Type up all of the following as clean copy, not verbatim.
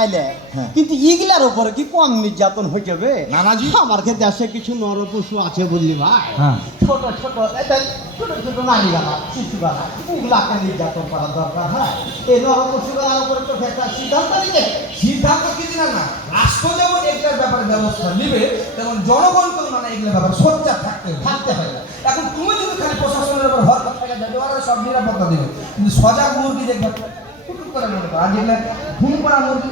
খাইলে কিন্তু ইগলার উপরে কি কম নির্যাতন হয়ে যাবে? নানাজি আমার ক্ষেত্রে দেশে কিছু নরপশু আছে বুঝলি ভাই, ছোট ছোট ছোট ছোট নারীগালা শিশুগালা ওগুলাকে নির্যাতন করা দরকার। হ্যাঁ, এই নরপশুগালার উপরে তো একটা সিদ্ধান্ত নিতে সিদ্ধান্ত কি দিনা না, রাষ্ট্র যেমন এগুলোর ব্যাপারে ব্যবস্থা নিবে তেমন জনগণকেও না এগুলোর ব্যাপারে সোচ্চার থাকতে হয়। এখন তুমি যদি খালি প্রশাসনের ব্যাপারে হর কথা যাবে ওরা সব নিরাপত্তা দেবে, কিন্তু সজাগ মুরগি দেখবে কুটুক করে মনে করো আজ এগুলো ঘুম করা মুরগি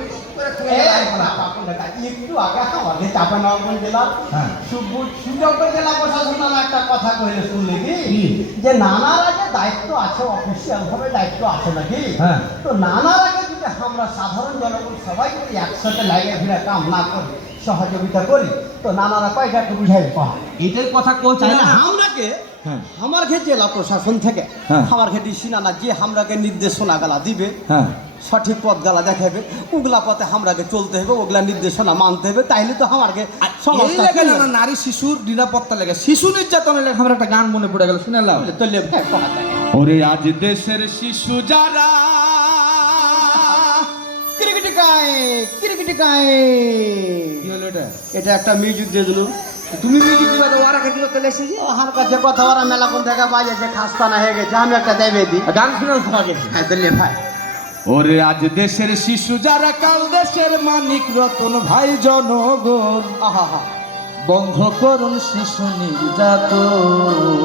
একটু আগে আমাদের চাপানগর জেলার সুযোগপুর জেলা প্রশাসন নামে একটা কথা কইলে শুনলি কি যে নানারা যে দায়িত্ব আছে অফিসিয়াল ভাবে দায়িত্ব আছে নাকি, তো নানারাকে যদি আমরা সাধারণ জনগণ সবাই যদি একসাথে লাগে ফিরে কাম না করি সহযোগিতা করি তো নানারা কয়টা একটু বুঝাই পায় এটার কথা কোথায় না আমরাকে আমার ক্ষেত্রে জেলা প্রশাসন থেকে আমার ক্ষেত্রে সিনানা যে আমরাকে নির্দেশনা গালা দিবে সঠিক পথ গালা দেখাবে ওগুলা পথে আমরাকে চলতে হবে, ওগুলা নির্দেশনা মানতে হবে, তাইলে তো আমাকে নারী শিশুর নিরাপত্তা লেগে শিশু নির্যাতনের লেগে আমার একটা গান মনে পড়ে গেল শুনে লাও ওরে আজ দেশের শিশু যারা এটা একটা মিউজিক দিয়ে দিল, তুমি মিউজিক দিবা তো ওরা কেন চলে এসেছি আমার কাছে কথা ওরা মেলাপন থেকে বাজে যে খাস্তানা হয়ে গেছে আমি একটা দেবে দিই গান শুনাও তোমাকে। হ্যাঁ দিলে ভাই ওরে আজ দেশের শিশু যারা কাল দেশের মানিক রতন ভাই জনগণ বন্ধ করুন শিশু নির্যাতন।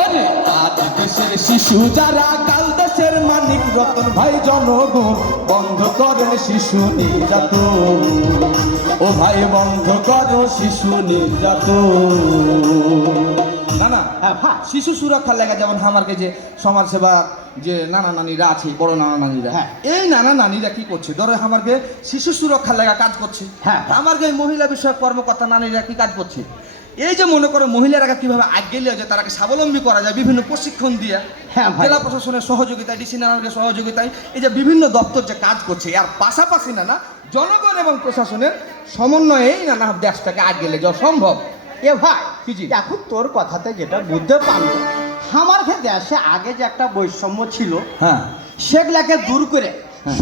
ওরে আজ দেশের শিশু যারা কাল দেশের মানিক রতন ভাই জনগণ বন্ধ করেন শিশু নির্যাতন। ও ভাই বন্ধ করো শিশু নির্যাতন। না না শিশু সুরক্ষার লেগে যেমন আমার যে সমাজ সেবা যে নানা নানিরা আছে বড় নানা নানিরা এই নানা নানিরা কি করছে ধরো আমাকে শিশু সুরক্ষার লেগে কাজ করছে, আমার যে মহিলা বিষয়ক কর্মকর্তা নানিরা কি কাজ করছে এই যে মনে করো মহিলারা কিভাবে আগে লিয়ে যায় তারাকে স্বাবলম্বী করা যায় বিভিন্ন প্রশিক্ষণ দিয়ে জেলা প্রশাসনের সহযোগিতায় ডিসি নানার সহযোগিতায় এই যে বিভিন্ন দপ্তর যে কাজ করছে আর পাশাপাশি না জনগণ এবং প্রশাসনের সমন্বয়েই নানা দেশটাকে আগে লিয়ে যাওয়া সম্ভব। এ ভাই এখন তোর কথাতে যেটা বুঝতে পারলো আমার ক্ষেত্রে আসে আগে যে একটা বৈষম্য ছিল সেগুলাকে দূর করে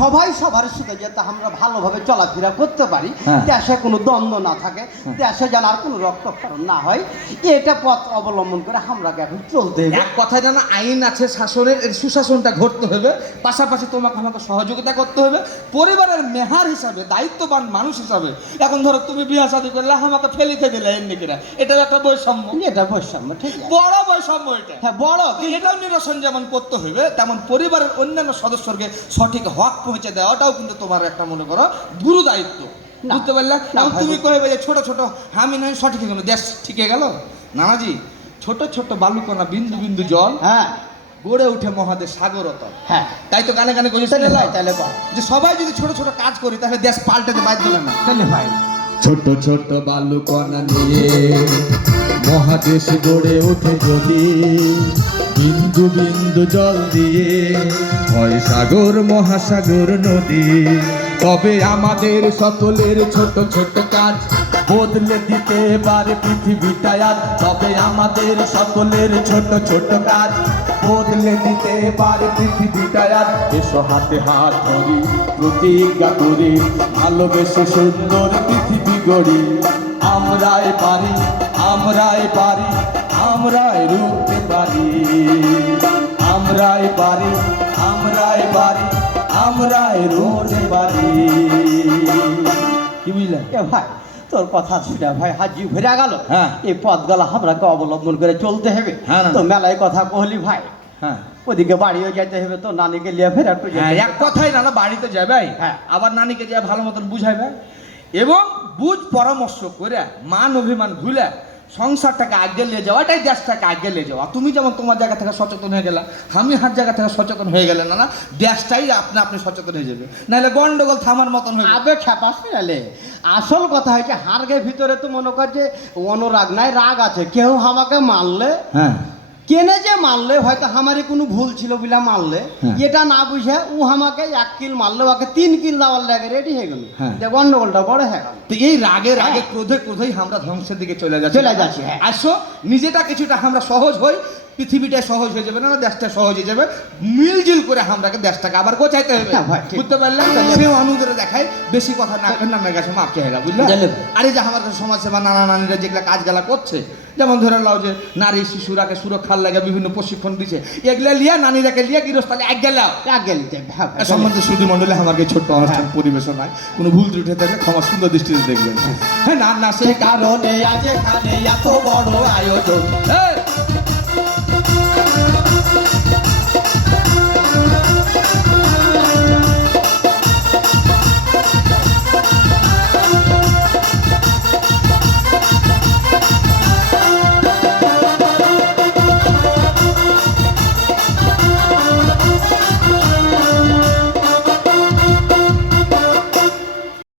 সবাই সবার সাথে যাতে আমরা ভালোভাবে চলাফেরা করতে পারি, দেশে কোনো দ্বন্দ্ব না থাকে, দেশে যেন আর কোনো রক্তক্ষরণ না হয়, এটা পথ অবলম্বন করে আমরা এখন চলতে হবে। এক কথায় যেন আইন আছে শাসনের সুশাসনটা ঘটতে হবে, পাশাপাশি তোমাকে আমাকে সহযোগিতা করতে হবে পরিবারের মেহার হিসাবে দায়িত্ববান মানুষ হিসাবে। এখন ধরো তুমি বিয়ে শাদী করলে আমাকে ফেলিতে দিলে এমনিকেরা, এটা একটা বৈষম্য। এটা বৈষম্য ঠিক বড় বৈষম্য এটা। হ্যাঁ বড়, এটাও নিরসন যেমন করতে হবে তেমন পরিবারের অন্যান্য সদস্যকে সঠিক হক পৌঁছে দেওয়াটাও কিন্তু তোমার একটা মনে করো গুরু দায়িত্ব, বুঝতে পারলে? তুমি কইবে যে ছোট ছোট আমি নয় সঠিক হলো দেশ ঠিকে গেল নানাজি, ছোট ছোট বালুকণা বিন্দু বিন্দু জল গড়ে উঠে মহাদেশ সাগরত। তাই তো গানে গানে কইছে তাহলে যে সবাই যদি ছোট ছোট কাজ করি তাহলে দেশ পাল্টাতে বাধ্য হবে না। তাহলে ভাই ছোট ছোট বালুকণা নিয়ে মহাদেশ গড়ে ওঠে যদি বিন্দু বিন্দু জল দিয়ে হয় সাগর মহাসাগর নদী, তবে আমাদের সকলের ছোট ছোট কাজ বদলে দিতে পারে পৃথিবীটা আজ। তবে আমাদের সকলের ছোট ছোট কাজ বদলে দিতে পারে পৃথিবীটা আজ। এসো হাতে হাত ধরি প্রতিজ্ঞা করি ভালোবেসে সুন্দর পৃথিবী গড়ি। আমরাই পারি আমরাই পারি আমরাই রুখতে পারি, আমরাই পারি আমরাই পারি আমরাই রুখতে পারি। কি বুঝলে ভাই তোর কথা শুনে ভাই হাজি ভরে গেল। এই পথগুলো আমরাকে অবলম্বন করে চলতে হবে। তো মেলায় কথা কহলি ভাই ওদিকে বাড়িও যেতে হবে, তো নানিকে লিয়ে ফের একটু এক কথাই না বাড়িতে যাবে আবার নানিকে যা ভালো মতন বুঝাইবে এবং বুঝ পরামর্শ করে মান অভিমান ভুলে সংসারটাকে আগে নিয়ে যাওয়া, এটাই দেশটাকে আগে নিয়ে যাওয়া। তুমি যেমন তোমার জায়গা থেকে সচেতন হয়ে গেলা, আমি হার জায়গা থেকে সচেতন হয়ে গেলে না দেশটাই আপনি আপনি সচেতন হয়ে যাবে, নাহলে গন্ডগোল থামার মতন হয়ে আবে খেপাস নালে। আসল কথা হচ্ছে হারগে ভিতরে তো মনে কর যে অনুরাগ নাই রাগ আছে, কেউ আমাকে মানলে কেনে যে মারলে হয়তো আমারই কোনো ভুল ছিল বলে মারলে এটা না বুঝে ও আমাকে 1 কিল মারলে ওকে 3 কিল দেওয়ার লাগে রেডি হয়ে গেল, গন্ডগোলটা বড় হয়ে গেল। তো এই রাগের ক্রোধে ক্রোধেই আমরা ধ্বংসের দিকে চলে যাচ্ছি। আসো নিজেটা কিছুটা আমরা সহজ হই, পৃথিবীটা সহজ হয়ে যাবে না, দেশটা সহজ হয়ে যাবে। মিলজুল করে আমরাকে দেশটাকে আবার গোছাইতে হবে, হ্যাঁ ভাই, ঠিক। বুঝতে পারলাম? সে অনুদরে দেখায় বেশি কথা না করে নামের কাছে মাপ চাহেরা, বুঝলে? জানেন। আর এই যে আমার কাছে সমাজ সেবা নানা নানিরা যেগুলা কাজগুলা করছে, যেমন ধরে নাও যে নারী শিশুরাকে সুরক্ষার লাগে বিভিন্ন প্রশিক্ষণ দিচ্ছে, এগুলা লিয়া নারীরাকে লিয়া গৃহস্থানে এক গেলাও আগে নিতে হবে, হ্যাঁ ভাই, সম্বন্ধে শুধু মন্ডলে আমাকে ছোট্ট অনুষ্ঠান পরিবেশনায় কোনো ভুল ত্রুটি থাকলে ক্ষমা সুন্দর দৃষ্টিতে দেখবেন। হ্যাঁ, না না সে কারণে আজ এখানে এত বড় আয়োজন। এই,